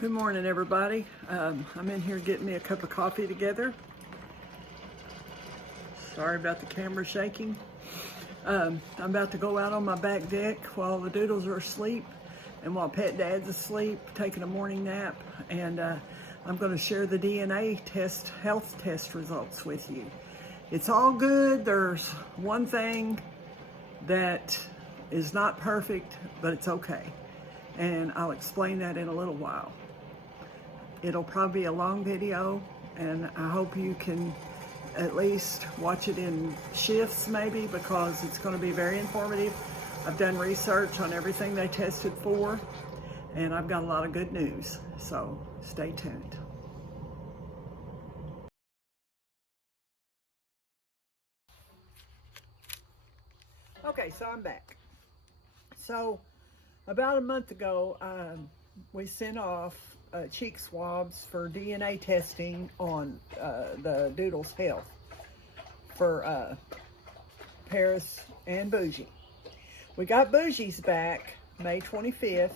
Good morning, everybody. I'm in here getting me a cup of coffee together. Sorry about the camera shaking. I'm about to go out on my back deck while the doodles are asleep and while Pet Dad's asleep, taking a morning nap. And I'm going to share the DNA test, health test results with you. It's all good. There's one thing that is not perfect, but it's okay. And I'll explain that in a little while. It'll probably be a long video, and I hope you can at least watch it in shifts maybe, because it's going to be very informative. I've done research on everything they tested for, and I've got a lot of good news, so stay tuned. Okay, so I'm back. So about a month ago, we sent off cheek swabs for DNA testing on the doodles' health for Paris and Boujee. We got Boujee's back May 25th,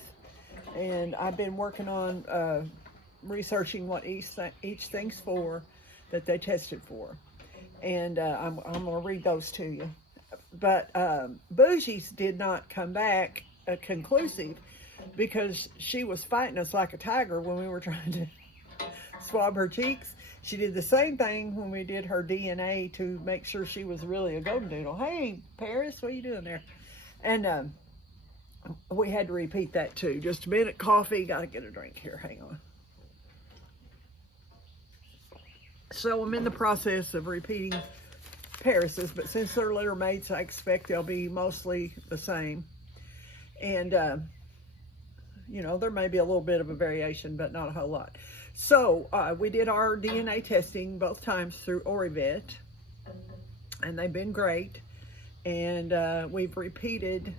and I've been working on researching what each thing's for that they tested for, and I'm going to read those to you. But Boujee's did not come back conclusive, because she was fighting us like a tiger when we were trying to swab her cheeks. She did the same thing when we did her DNA to make sure she was really a Goldendoodle. Hey, Paris, what are you doing there? And we had to repeat that too. Just a minute, coffee, gotta get a drink here, hang on. So I'm in the process of repeating Paris's, but since they're litter mates, I expect they'll be mostly the same. And you know, there may be a little bit of a variation, but not a whole lot. So we did our DNA testing both times through Pyruvate, and they've been great. And we've repeated,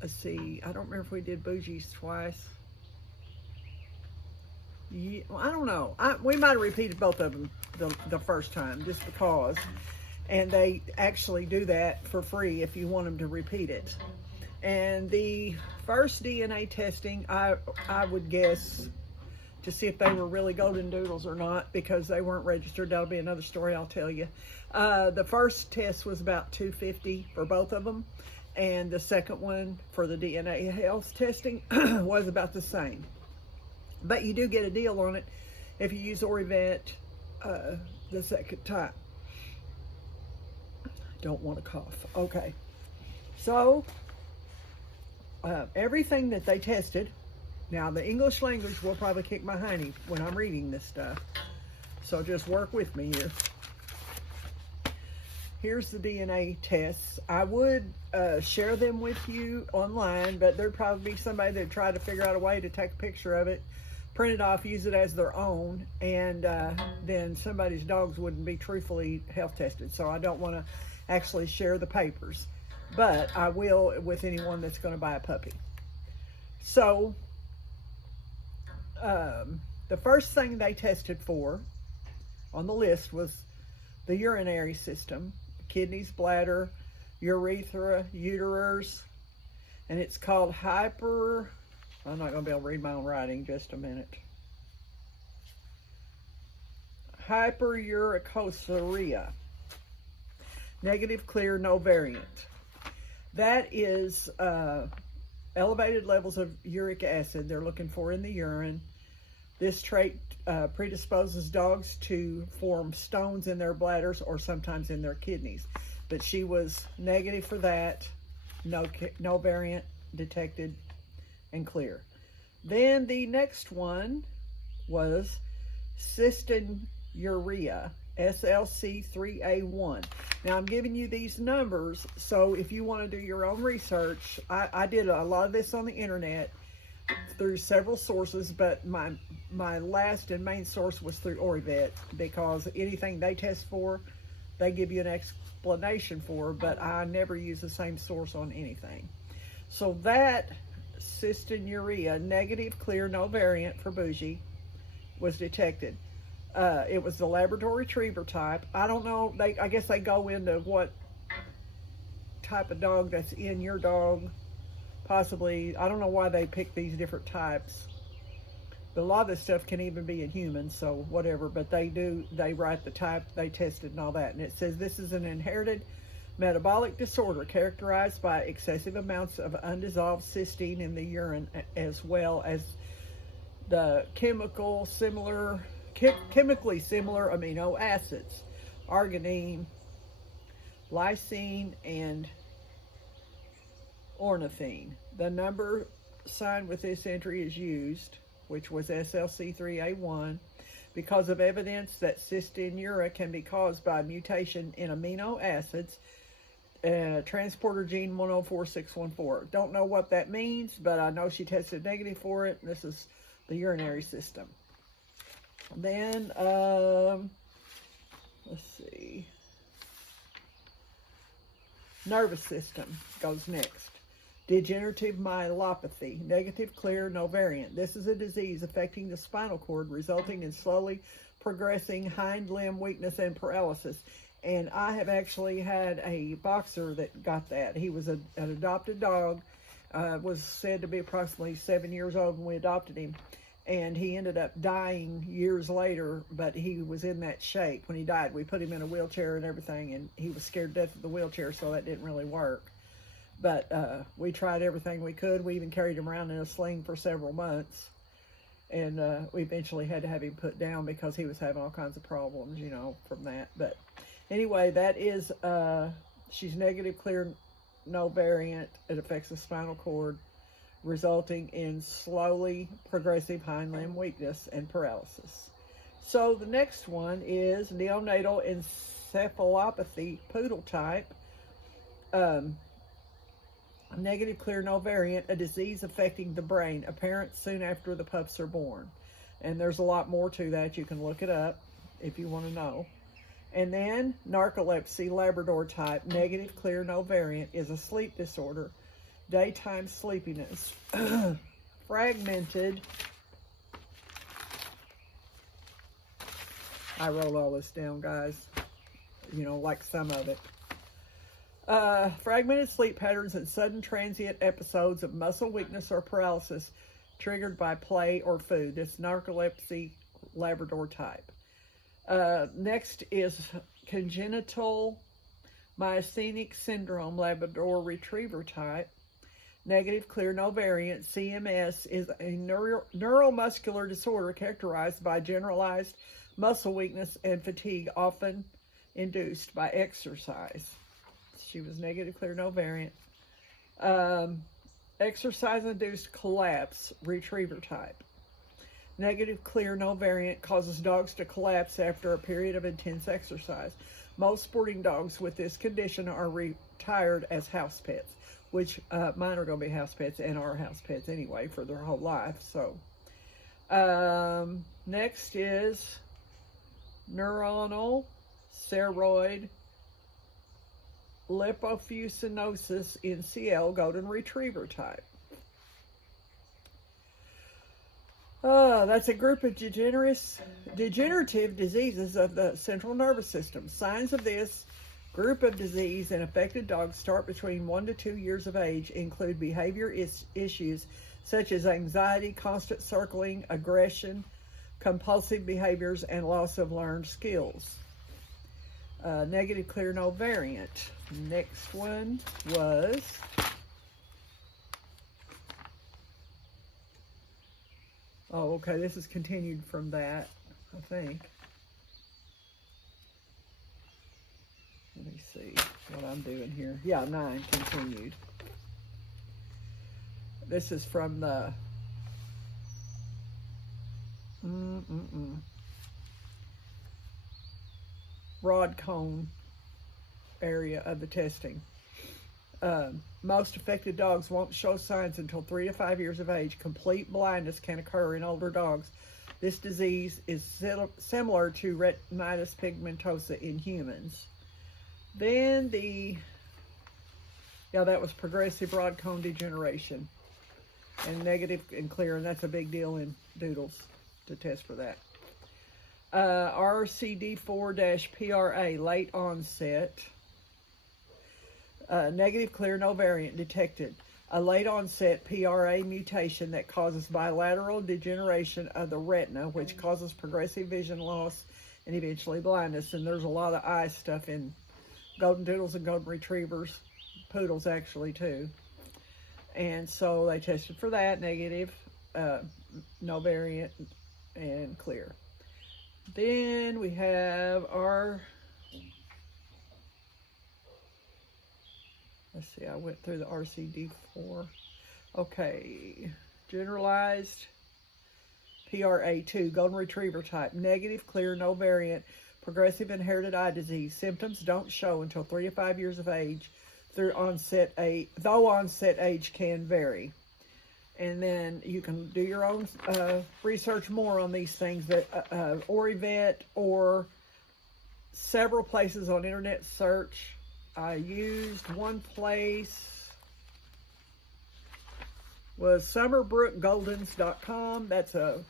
let's see, I don't remember if we did Boujee's twice. Yeah, well, I don't know. We might have repeated both of them the first time, just because. And they actually do that for free if you want them to repeat it. And the first DNA testing, I would guess, to see if they were really Goldendoodles or not, because they weren't registered. That'll be another story I'll tell you. The first test was about $250 for both of them, and the second one for the DNA health testing was about the same. But you do get a deal on it if you use Pyruvate the second time. Don't want to cough. Okay. So everything that they tested, now the English language will probably kick my hiney when I'm reading this stuff, so just work with me here. Here's the DNA tests. I would share them with you online, but there'd probably be somebody that'd try to figure out a way to take a picture of it, print it off, use it as their own, and then somebody's dogs wouldn't be truthfully health tested, so I don't want to actually share the papers. But I will with anyone that's going to buy a puppy. So the first thing they tested for on the list was the urinary system: kidneys, bladder, urethra, uterus, and it's called I'm not going to be able to read my own writing, just a minute. Uricosauria. Negative, clear, no variant. That is elevated levels of uric acid they're looking for in the urine. This trait predisposes dogs to form stones in their bladders or sometimes in their kidneys. But she was negative for that, no variant detected, and clear. Then the next one was cystinuria, SLC3A1. Now I'm giving you these numbers, so if you want to do your own research, I did a lot of this on the internet through several sources, but my last and main source was through Pyruvate, because anything they test for, they give you an explanation for, but I never use the same source on anything. So that cystinuria, negative, clear, no variant for Boujee, was detected. It was the Labrador Retriever type. I don't know, I guess they go into what type of dog that's in your dog, possibly. I don't know why they pick these different types. But a lot of this stuff can even be in humans, so whatever. But they write the type they tested and all that. And it says this is an inherited metabolic disorder characterized by excessive amounts of undissolved cysteine in the urine, as well as the chemically similar amino acids, arginine, lysine, and ornithine. The number signed with this entry is used, which was SLC3A1, because of evidence that cystinuria can be caused by mutation in amino acids, transporter gene 104614. Don't know what that means, but I know she tested negative for it. This is the urinary system. Then, let's see. Nervous system goes next. Degenerative myelopathy, negative, clear, no variant. This is a disease affecting the spinal cord, resulting in slowly progressing hind limb weakness and paralysis. And I have actually had a boxer that got that. He was an adopted dog, was said to be approximately 7 years old when we adopted him. And he ended up dying years later, but he was in that shape when he died. We put him in a wheelchair and everything, and he was scared to death of the wheelchair, so that didn't really work. But we tried everything we could. We even carried him around in a sling for several months. And we eventually had to have him put down because he was having all kinds of problems, you know, from that. But anyway, that is, she's negative, clear, no variant. It affects the spinal cord, resulting in slowly progressive hind limb weakness and paralysis. So the next one is neonatal encephalopathy, Poodle type. Negative, clear, no variant, a disease affecting the brain, apparent soon after the pups are born. And there's a lot more to that. You can look it up if you want to know. And then narcolepsy, Labrador type, negative, clear, no variant, is a sleep disorder, daytime sleepiness, fragmented. I wrote all this down, guys, you know, like some of it. Fragmented sleep patterns and sudden transient episodes of muscle weakness or paralysis triggered by play or food. This narcolepsy, Labrador type. Next is congenital myasthenic syndrome, Labrador Retriever type. Negative, clear, no variant. CMS is a neuromuscular disorder characterized by generalized muscle weakness and fatigue, often induced by exercise. She was negative, clear, no variant. Exercise-induced collapse, Retriever type. Negative, clear, no variant, causes dogs to collapse after a period of intense exercise. Most sporting dogs with this condition are retired as house pets, which mine are going to be house pets and are house pets anyway for their whole life. So next is neuronal ceroid lipofuscinosis in CL, Golden Retriever type. That's a group of degenerative diseases of the central nervous system. Signs of this group of disease in affected dogs start between 1 to 2 years of age, include behavior issues such as anxiety, constant circling, aggression, compulsive behaviors, and loss of learned skills. Negative, clear, no variant. Next one was okay, this is continued from that, I think. Let me see what I'm doing here. Yeah, 9 continued. This is from the rod cone area of the testing. Most affected dogs won't show signs until 3 to 5 years of age. Complete blindness can occur in older dogs. This disease is similar to retinitis pigmentosa in humans. Then that was progressive rod cone degeneration. And negative and clear, and that's a big deal in doodles to test for that. RCD4-PRA, late onset. Negative, clear, no variant detected. a late onset PRA mutation that causes bilateral degeneration of the retina, which causes progressive vision loss and eventually blindness. And there's a lot of eye stuff in Goldendoodles and Golden Retrievers, Poodles actually too. And so they tested for that, negative, no variant, and clear. Then we have our, let's see, I went through the RCD4. Okay, generalized PRA2, Golden Retriever type, negative, clear, no variant, progressive inherited eye disease. Symptoms don't show until 3 to 5 years of age, though onset age can vary. And then you can do your own research more on these things, but Orivet or several places on internet search. I used one place was summerbrookgoldens.com. That's a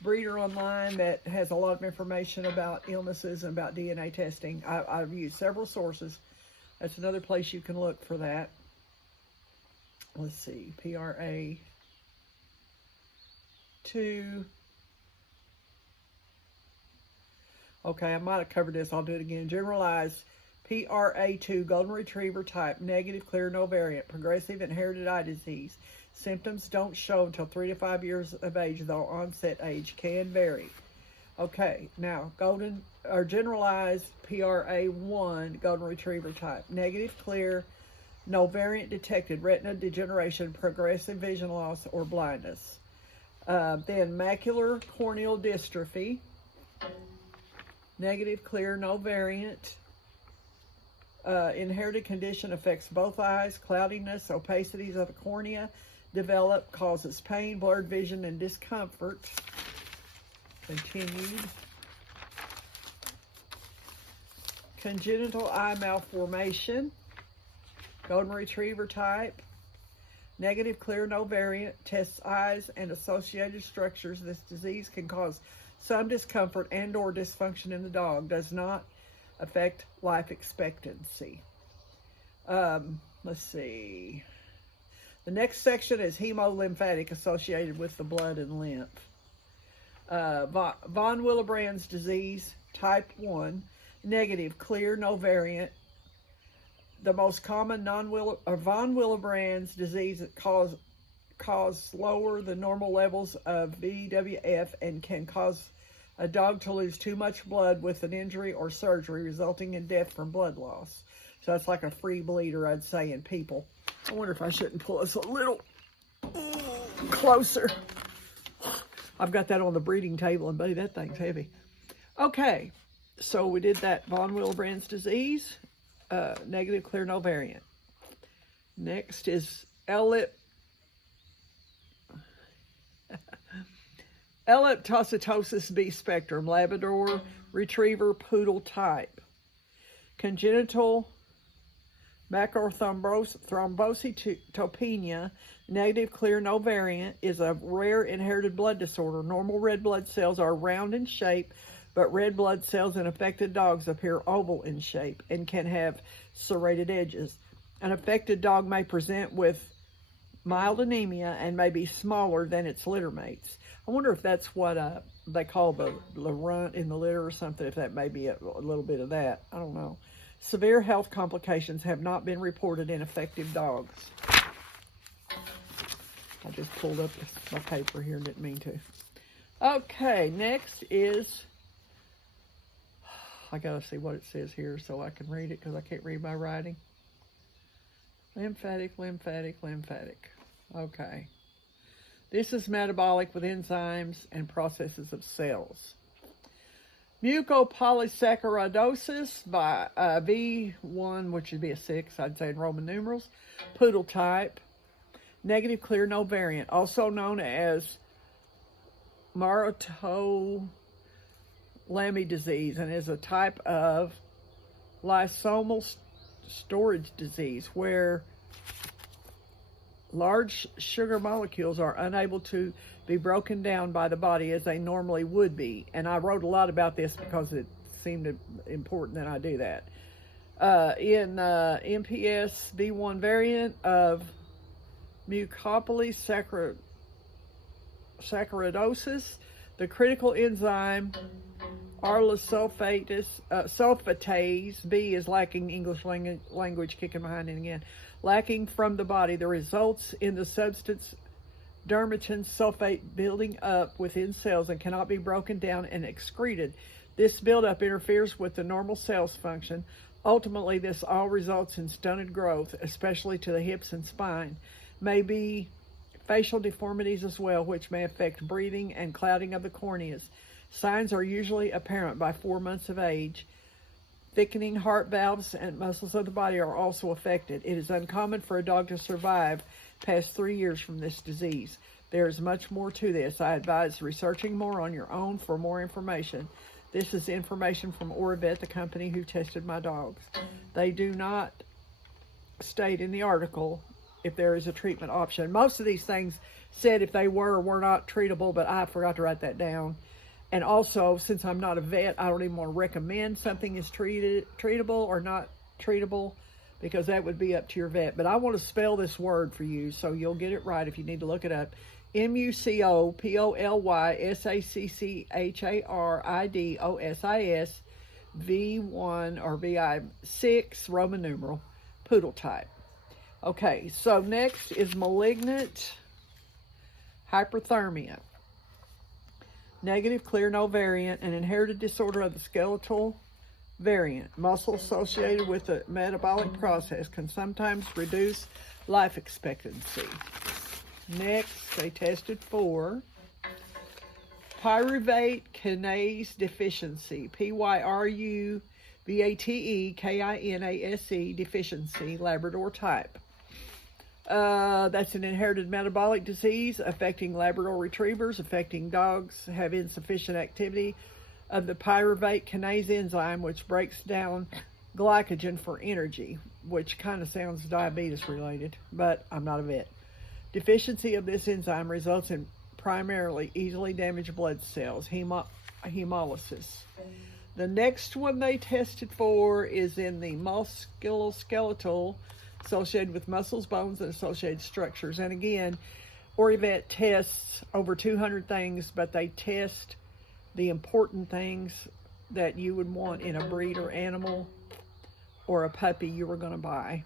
breeder online that has a lot of information about illnesses and about DNA testing. I've used several sources. That's another place you can look for that. Let's see, PRA2. Okay, I might have covered this. I'll do it again. Generalized PRA2, Golden Retriever type, negative, clear, no variant, progressive inherited eye disease. Symptoms don't show until 3 to 5 years of age, though onset age can vary. Okay, now generalized PRA1, Golden Retriever type, negative, clear, no variant detected, retina degeneration, progressive vision loss, or blindness. Then macular corneal dystrophy, negative, clear, no variant. Inherited condition affects both eyes, cloudiness, opacities of the cornea develop, causes pain, blurred vision, and discomfort. Continued. Congenital eye malformation, Golden Retriever type, negative, clear, no variant, tests eyes and associated structures. This disease can cause some discomfort and or dysfunction in the dog, does not affect life expectancy. Let's see. The next section is hemolymphatic, associated with the blood and lymph. Von Willebrand's disease, type 1, negative, clear, no variant. The most common von Willebrand's disease that cause lower than normal levels of VWF and can cause a dog to lose too much blood with an injury or surgery, resulting in death from blood loss. So that's like a free bleeder, I'd say, in people. I wonder if I shouldn't pull this a little closer. I've got that on the breeding table, and buddy, that thing's heavy. Okay, so we did that von Willebrand's disease, negative, clear, no variant. Next is Elliptocytosis B spectrum, Labrador Retriever Poodle type. Congenital macrothrombocytopenia, negative, clear, no variant, is a rare inherited blood disorder. Normal red blood cells are round in shape, but red blood cells in affected dogs appear oval in shape and can have serrated edges. An affected dog may present with mild anemia and may be smaller than its litter mates. I wonder if that's what they call the runt in the litter or something, if that may be a little bit of that. I don't know. Severe health complications have not been reported in affected dogs. I just pulled up my paper here, didn't mean to. Okay, next is, I gotta see what it says here so I can read it because I can't read my writing. Lymphatic. Okay. This is metabolic with enzymes and processes of cells. Mucopolysaccharidosis by V1, which would be a 6, I'd say in Roman numerals. Poodle type. Negative, clear, no variant. Also known as Maroteaux-Lamy disease, and is a type of lysosomal storage disease where large sugar molecules are unable to be broken down by the body as they normally would be. And I wrote a lot about this because it seemed important that I do that. In MPS V1 variant of mucopolysaccharidosis. The critical enzyme sulfatase B is lacking. English language kicking behind it again. Lacking from the body. The results in the substance dermatan sulfate building up within cells and cannot be broken down and excreted. This buildup interferes with the normal cell's function. Ultimately, this all results in stunted growth, especially to the hips and spine. May be facial deformities as well, which may affect breathing and clouding of the corneas. Signs are usually apparent by 4 months of age. Thickening heart valves and muscles of the body are also affected. It is uncommon for a dog to survive past 3 years from this disease. There is much more to this. I advise researching more on your own for more information. This is information from Orivet, the company who tested my dogs. They do not state in the article if there is a treatment option. Most of these things said if they were or were not treatable, but I forgot to write that down. And also, since I'm not a vet, I don't even want to recommend something is treatable or not treatable, because that would be up to your vet. But I want to spell this word for you so you'll get it right if you need to look it up. mucopolysaccharidosis V1 or VI6 Roman numeral poodle type. Okay, so next is malignant hyperthermia. Negative clear no variant, an inherited disorder of the skeletal variant. Muscle associated with the metabolic process can sometimes reduce life expectancy. Next, they tested for Pyruvate Kinase Deficiency, Pyruvate Kinase Deficiency, Labrador type. That's an inherited metabolic disease affecting Labrador retrievers. Affecting dogs have insufficient activity of the pyruvate kinase enzyme, which breaks down glycogen for energy, which kind of sounds diabetes related, but I'm not a vet. Deficiency of this enzyme results in primarily easily damaged blood cells, hemolysis. The next one they tested for is in the musculoskeletal, associated with muscles, bones, and associated structures. And again, Orivet tests over 200 things, but they test the important things that you would want in a breeder animal or a puppy you were going to buy.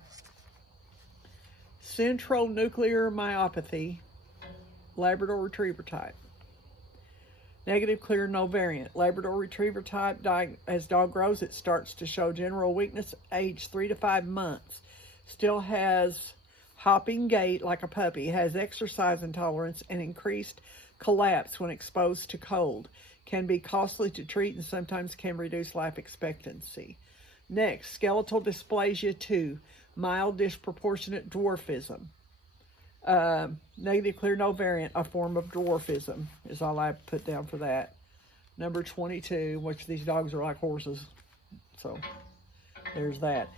Central nuclear myopathy, Labrador Retriever type. Negative clear no variant. Labrador Retriever type, as dog grows, it starts to show general weakness age 3 to 5 months. Still has hopping gait like a puppy, has exercise intolerance and increased collapse when exposed to cold. Can be costly to treat and sometimes can reduce life expectancy. Next, skeletal dysplasia 2, mild disproportionate dwarfism. Negative clear no variant, a form of dwarfism is all I put down for that. Number 22, which these dogs are like horses. So there's that.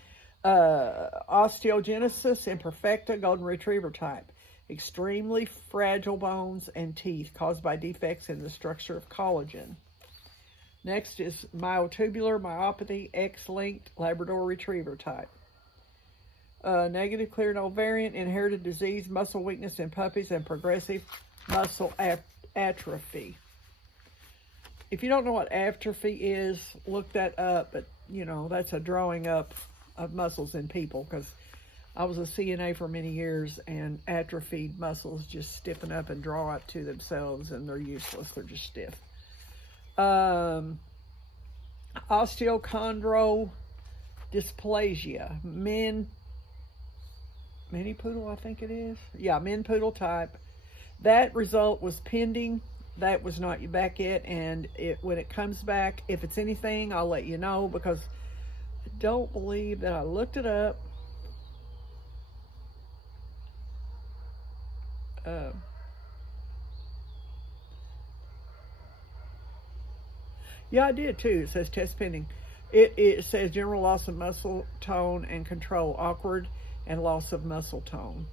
Osteogenesis imperfecta, golden retriever type. Extremely fragile bones and teeth caused by defects in the structure of collagen. Next is myotubular myopathy, X-linked Labrador Retriever type. Negative clear no variant, inherited disease, muscle weakness in puppies, and progressive muscle atrophy. If you don't know what atrophy is, look that up, but you know, that's a drawing up of muscles in people, because I was a CNA for many years, and atrophied muscles just stiffen up and draw up to themselves, and they're useless. They're just stiff. Osteochondral dysplasia, mini poodle, I think it is. Yeah, min poodle type. That result was pending. That was not back yet, and when it comes back, if it's anything, I'll let you know, because I don't believe that I looked it up. Yeah, I did too. It says test pending. It says general loss of muscle tone and control, awkward, and loss of muscle tone.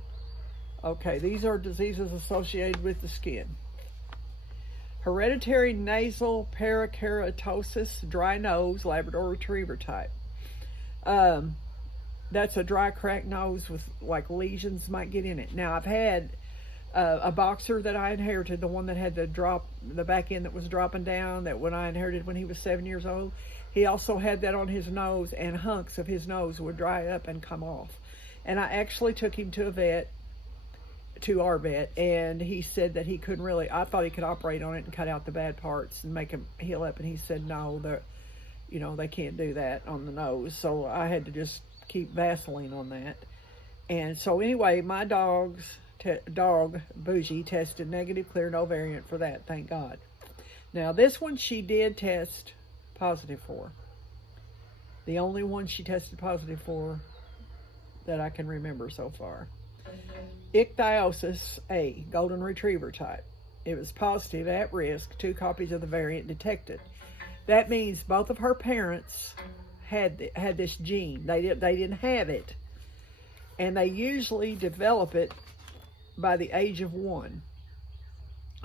Okay, these are diseases associated with the skin. Hereditary nasal parakeratosis, dry nose, Labrador Retriever type. that's a dry, cracked nose with like lesions might get in it. Now, I've had a boxer that I inherited, the one that had the back end that was dropping down, that when I inherited when he was 7 years old, he also had that on his nose, and hunks of his nose would dry up and come off. And I actually took him to our vet, and he said that he couldn't really, I thought he could operate on it and cut out the bad parts and make him heal up, and he said no, they can't do that on the nose. So I had to just keep Vaseline on that. And so anyway, my dog Boujee tested negative, clear, no variant for that, thank God. Now this one she did test positive for. The only one she tested positive for that I can remember so far. Ichthyosis A, golden retriever type. It was positive, at risk, 2 copies of the variant detected. That means both of her parents had this gene. They didn't have it, and they usually develop it by the age of 1.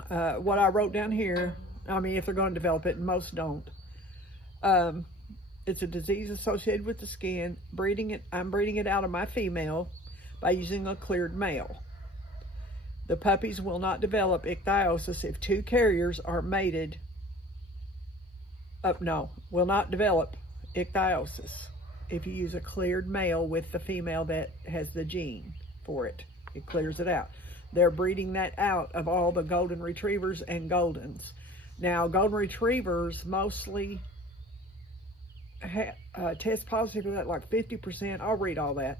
What I wrote down here, I mean, if they're going to develop it, and most don't. It's a disease associated with the skin. I'm breeding it out of my female by using a cleared male. The puppies will not develop ichthyosis if 2 carriers are mated. Will not develop ichthyosis if you use a cleared male with the female that has the gene for it. It clears it out. They're breeding that out of all the golden retrievers and goldens. Now, golden retrievers mostly test positive for that, like 50%. I'll read all that.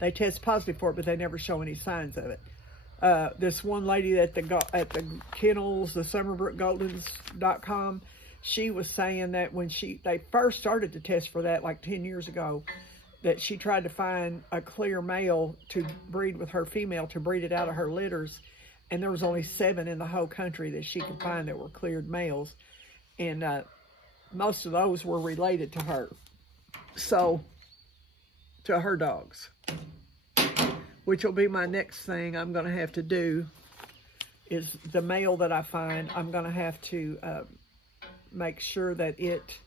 They test positive for it, but they never show any signs of it. This one lady at the kennels, the summerbrookgoldens.com, she was saying that when they first started to test for that like 10 years ago, that she tried to find a clear male to breed with her female, to breed it out of her litters, and there was only 7 in the whole country that she could find that were cleared males, and most of those were related to her, so to her dogs, which will be my next thing I'm going to have to do, is the male that I find, I'm going to have to make sure that it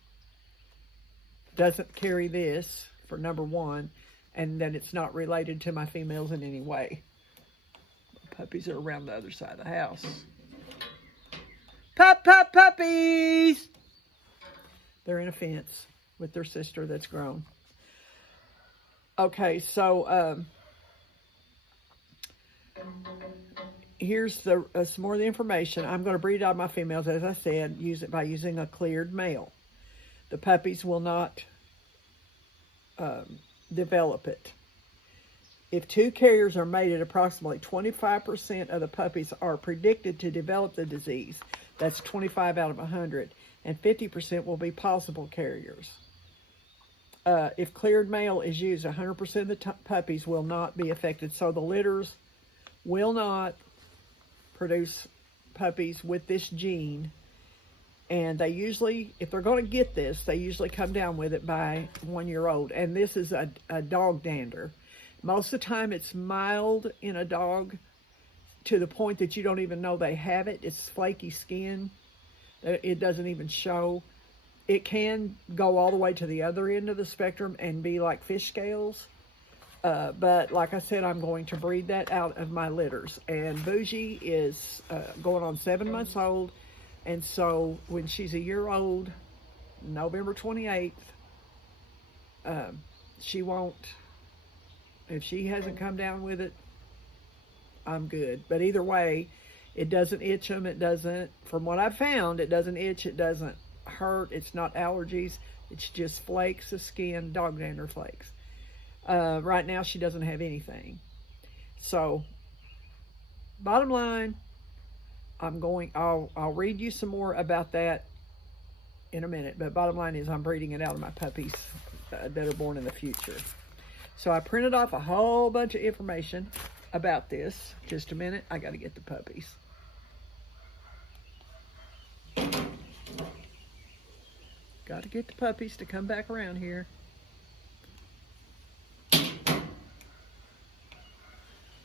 doesn't carry this, for number 1, and that it's not related to my females in any way. The puppies are around the other side of the house. Puppies! They're in a fence with their sister that's grown. Okay, so here's some more of the information. I'm going to breed out my females, as I said, by using a cleared male. The puppies will not develop it. If 2 carriers are mated, approximately 25% of the puppies are predicted to develop the disease. That's 25 out of 100. And 50% will be possible carriers. If cleared male is used, 100% of the puppies will not be affected. So the litters will not produce puppies with this gene. And they usually, if they're going to get this, they usually come down with it by 1 year old. And this is a dog dander. Most of the time it's mild in a dog to the point that you don't even know they have it. It's flaky skin. It doesn't even show. It can go all the way to the other end of the spectrum and be like fish scales. But like I said, I'm going to breed that out of my litters. And Boujee is going on 7 months old. And so when she's a year old, November 28th, she won't, if she hasn't come down with it, I'm good. But either way, it doesn't itch them. It doesn't, from what I've found, it doesn't itch. It doesn't hurt. It's not allergies. It's just flakes of skin, dog dander flakes. Right now, she doesn't have anything. So, bottom line, I'll read you some more about that in a minute. But bottom line is I'm breeding it out of my puppies that are born in the future. So I printed off a whole bunch of information about this. Just a minute. I got to get the puppies. Got to get the puppies to come back around here.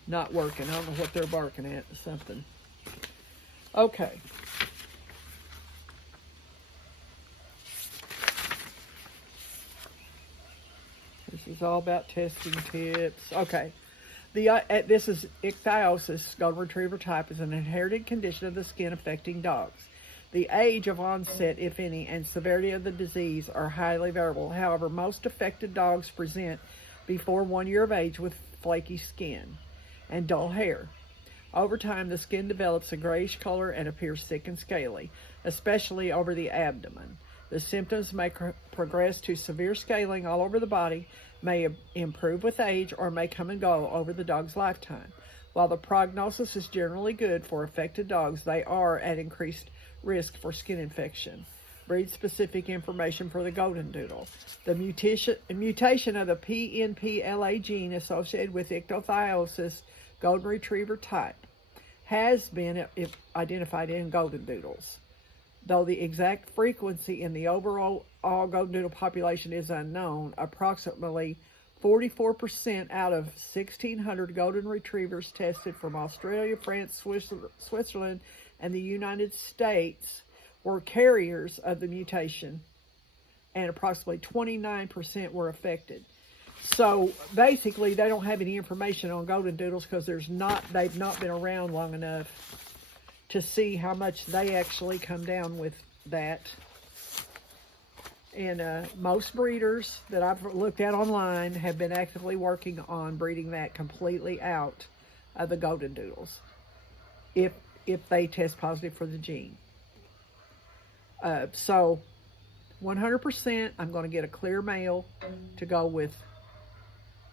Not working. I don't know what they're barking at. Something. Okay. This is all about testing tips. Okay. This is Ichthyosis, golden retriever type, is an inherited condition of the skin affecting dogs. The age of onset, if any, and severity of the disease are highly variable. However, most affected dogs present before 1 year of age with flaky skin and dull hair. Over time, the skin develops a grayish color and appears thick and scaly, especially over the abdomen. The symptoms may progress to severe scaling all over the body, may improve with age, or may come and go over the dog's lifetime. While the prognosis is generally good for affected dogs, they are at increased risk for skin infection. Breed-specific information for the Goldendoodle. The mutation of the PNPLA gene associated with Ichthyosis golden retriever type has been identified in Goldendoodles. Though the exact frequency in the overall Goldendoodle population is unknown, approximately 44% out of 1,600 golden retrievers tested from Australia, France, Switzerland, and the United States were carriers of the mutation, and approximately 29% were affected. So basically, they don't have any information on Goldendoodles because they've not been around long enough to see how much they actually come down with that. And most breeders that I've looked at online have been actively working on breeding that completely out of the Goldendoodles if they test positive for the gene. So 100% I'm going to get a clear male to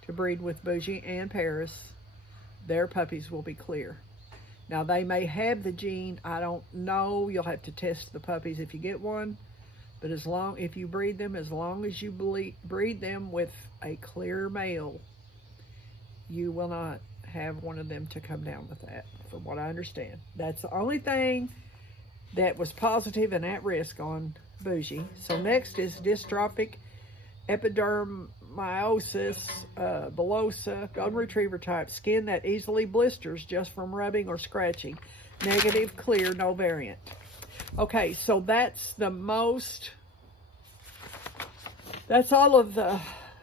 breed with Boujee and Paris. Their puppies will be clear. Now, they may have the gene. I don't know. You'll have to test the puppies if you get one. But if you breed them, as long as you breed them with a clear male, you will not have one of them to come down with that, from what I understand. That's the only thing that was positive and at risk on Boujee. So next is dystrophic epidermolysis bullosa, golden retriever type, skin that easily blisters just from rubbing or scratching. Negative, clear, no variant. Okay, so that's all of the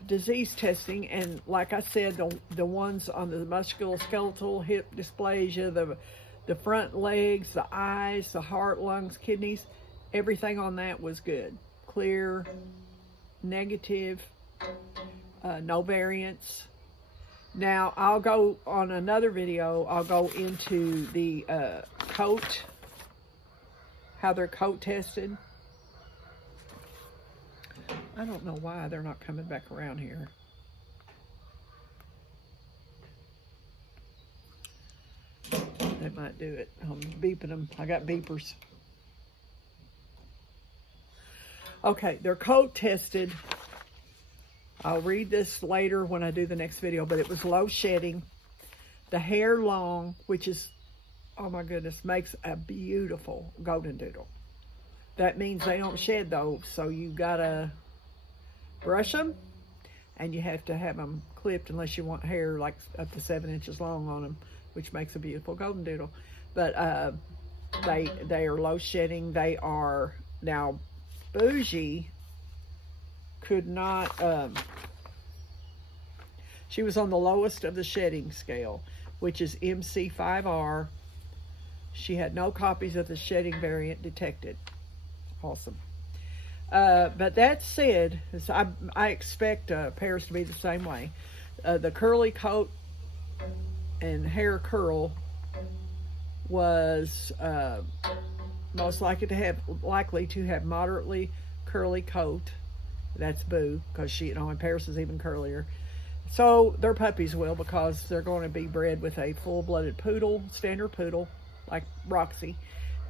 disease testing, and like I said, the ones on the musculoskeletal, hip dysplasia, the front legs, the eyes, the heart, lungs, kidneys, everything on that was good. Clear, negative, no variants. Now, I'll go on another video, I'll go into the coat, how they're coat tested. I don't know why they're not coming back around here. They might do it. I'm beeping them. I got beepers. Okay, they're coat tested. I'll read this later when I do the next video, but it was low shedding. The hair long, which is, oh my goodness, makes a beautiful Goldendoodle. That means they don't shed though, so you gotta brush them, and you have to have them clipped unless you want hair like up to 7 inches long on them, which makes a beautiful Goldendoodle. But they are low shedding. They are, now Boujee could not, she was on the lowest of the shedding scale, which is MC5R. She had no copies of the shedding variant detected. Awesome. But that said, I expect Paris to be the same way. The curly coat and hair curl was most likely to have moderately curly coat. That's Boo, because she, and Paris is even curlier. So their puppies will, because they're going to be bred with a full-blooded poodle, standard poodle, like Roxy,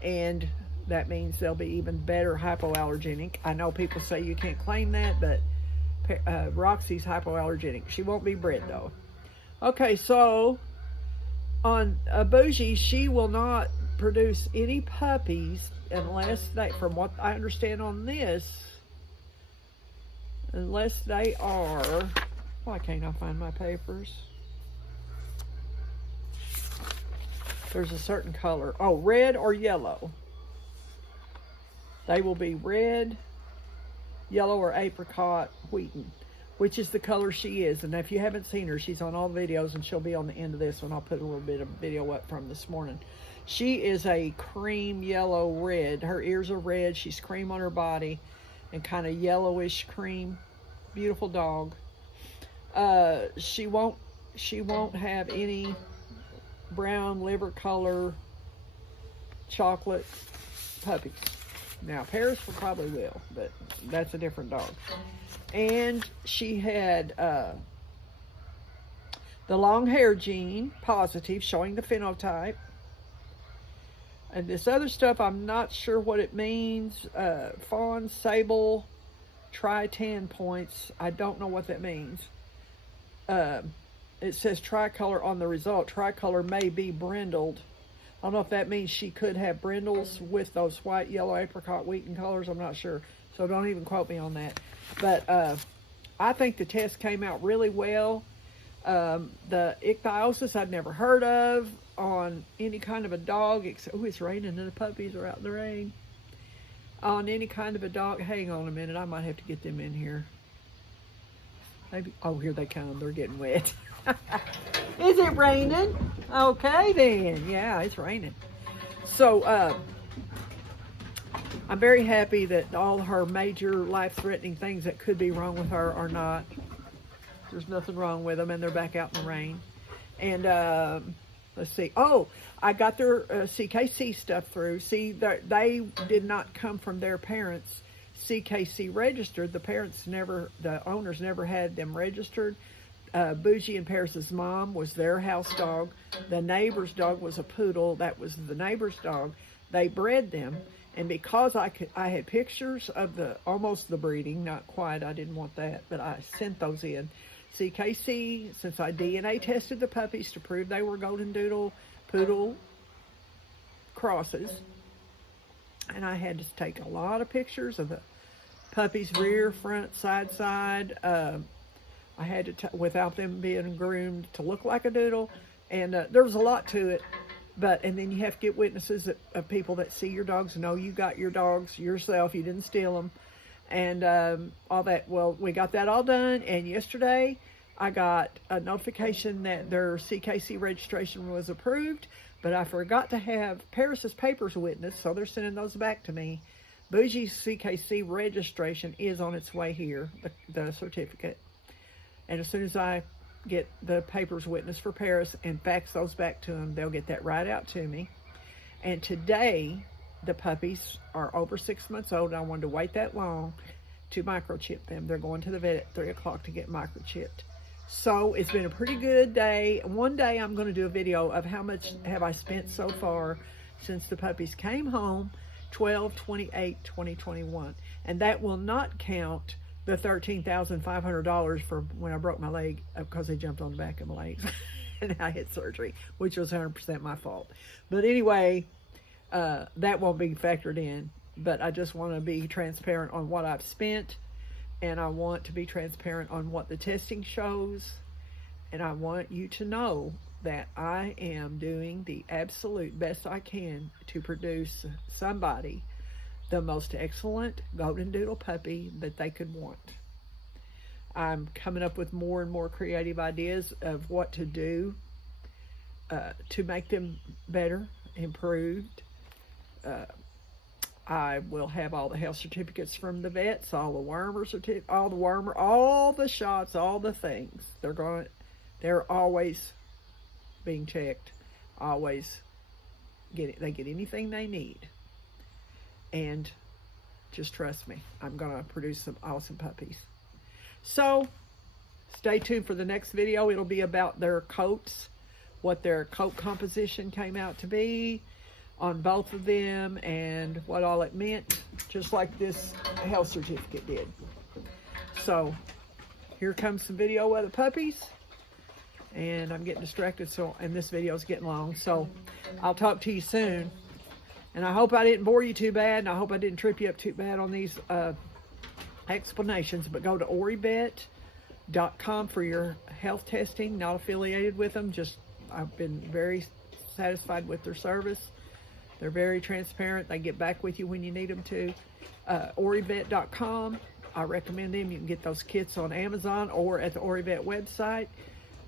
and that means they'll be even better hypoallergenic. I know people say you can't claim that, but Roxy's hypoallergenic. She won't be bred though. Okay, so on Boujee, she will not produce any puppies unless they, from what I understand on this, unless they are, why can't I find my papers? There's a certain color. Oh, red or yellow. They will be red, yellow, or apricot wheaten. which is the color she is. And if you haven't seen her, she's on all the videos, and she'll be on the end of this one. I'll put a little bit of video up from this morning. She is a cream yellow red. Her ears are red. She's cream on her body and kind of yellowish cream. Beautiful dog. She won't have any brown liver color chocolate puppies. Now Paris probably will, but that's a different dog. And she had the long hair gene positive, showing the phenotype. And this other stuff, I'm not sure what it means. Fawn, sable, tri-tan points. I don't know what that means. It says tricolor on the result. Tricolor may be brindled. I don't know if that means she could have brindles with those white, yellow, apricot, wheaten colors. I'm not sure. So don't even quote me on that. But I think the test came out really well. The ichthyosis I'd never heard of on any kind of a dog. Oh, it's raining and the puppies are out in the rain. On any kind of a dog. Hang on a minute. I might have to get them in here. Maybe. Oh, here they come. They're getting wet. Is it raining? Okay then. Yeah, it's raining. So I'm very happy that all her major life-threatening things that could be wrong with her are not. There's nothing wrong with them, and they're back out in the rain. And let's see. Oh, I got their CKC stuff through. See, they did not come from their parents CKC registered. The owners never had them registered. Boujee and Paris's mom was their house dog. The neighbor's dog was a poodle. That was the neighbor's dog. They bred them, and because I had pictures of almost the breeding, not quite. I didn't want that, but I sent those in. CKC, since I DNA tested the puppies to prove they were Goldendoodle Poodle crosses, and I had to take a lot of pictures of the puppies, rear, front, side. I had to, without them being groomed to look like a doodle, and there was a lot to it. And then you have to get witnesses of people that see your dogs, know you got your dogs yourself, you didn't steal them, and all that. Well, we got that all done, and yesterday I got a notification that their CKC registration was approved, but I forgot to have Paris's papers witnessed, so they're sending those back to me. Boujee's CKC registration is on its way here, the certificate. And as soon as I get the papers witnessed for Paris and fax those back to them, they'll get that right out to me. And today, the puppies are over 6 months old. I wanted to wait that long to microchip them. They're going to the vet at 3 o'clock to get microchipped. So it's been a pretty good day. One day I'm going to do a video of how much have I spent so far since the puppies came home, 12/28/2021. And that will not count the $13,500 for when I broke my leg because they jumped on the back of my legs and I had surgery, which was 100% my fault. But anyway, that won't be factored in. But I just want to be transparent on what I've spent, and I want to be transparent on what the testing shows, and I want you to know that I am doing the absolute best I can to produce somebody the most excellent Goldendoodle puppy that they could want. I'm coming up with more and more creative ideas of what to do to make them better, improved. I will have all the health certificates from the vets, all the wormer, all the shots, all the things. They're always being checked, always they get anything they need. And just trust me, I'm going to produce some awesome puppies. So stay tuned for the next video. It'll be about their coats, what their coat composition came out to be on both of them, and what all it meant, just like this health certificate did. So here comes some video of the puppies, and I'm getting distracted, and this video is getting long, so I'll talk to you soon. And I hope I didn't bore you too bad, and I hope I didn't trip you up too bad on these explanations. But go to orivet.com for your health testing. Not affiliated with them. I've been very satisfied with their service. They're very transparent. They get back with you when you need them to. Orivet.com. I recommend them. You can get those kits on Amazon or at the OriVet website.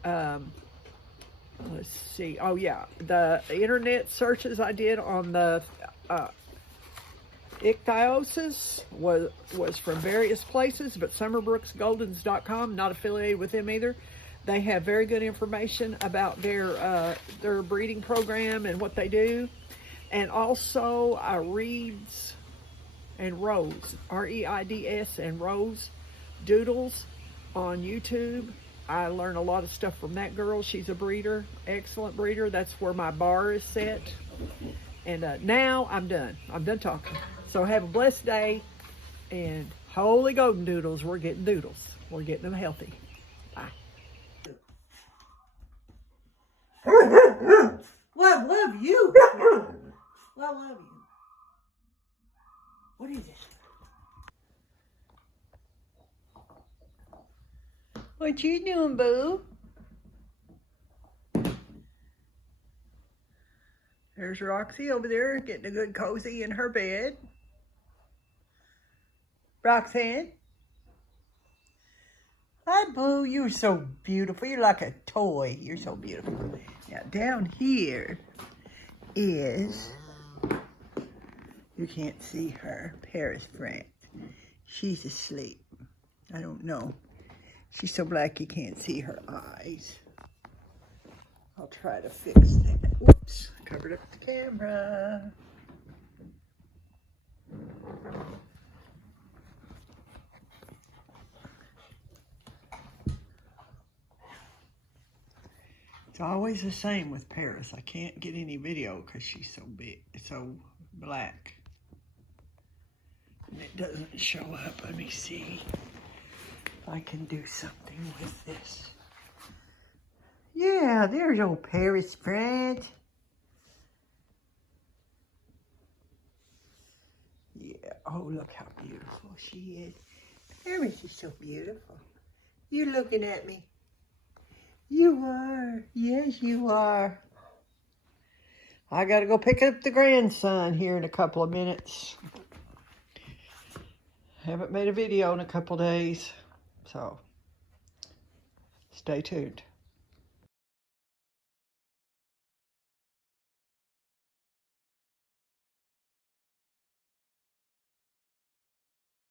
Let's see. Oh, yeah. The internet searches I did on the Ichthyosis was from various places, but SummerbrooksGoldens.com, not affiliated with them either. They have very good information about their breeding program and what they do. And also Reids and Rose, R-E-I-D-S and RoseandReiddoodles on YouTube. I learned a lot of stuff from that girl. She's a breeder, excellent breeder. That's where my bar is set. And now I'm done. I'm done talking. So have a blessed day. And holy Goldendoodles, we're getting doodles. We're getting them healthy. Bye. Love you. Love you. What is it? What you doing, boo? There's Roxy over there getting a good cozy in her bed. Roxanne? Hi, boo. You're so beautiful. You're like a toy. You're so beautiful. Now, down here is, you can't see her, Paris France. She's asleep. I don't know. She's so black you can't see her eyes. I'll try to fix that. Whoops, covered up the camera. It's always the same with Paris. I can't get any video because she's so big, so black. And it doesn't show up. Let me see if I can do something with this. Yeah, there's old Paris France. Yeah, oh, look how beautiful she is. Paris is so beautiful. You're looking at me. You are. Yes, you are. I gotta go pick up the grandson here in a couple of minutes. Haven't made a video in a couple days, so stay tuned.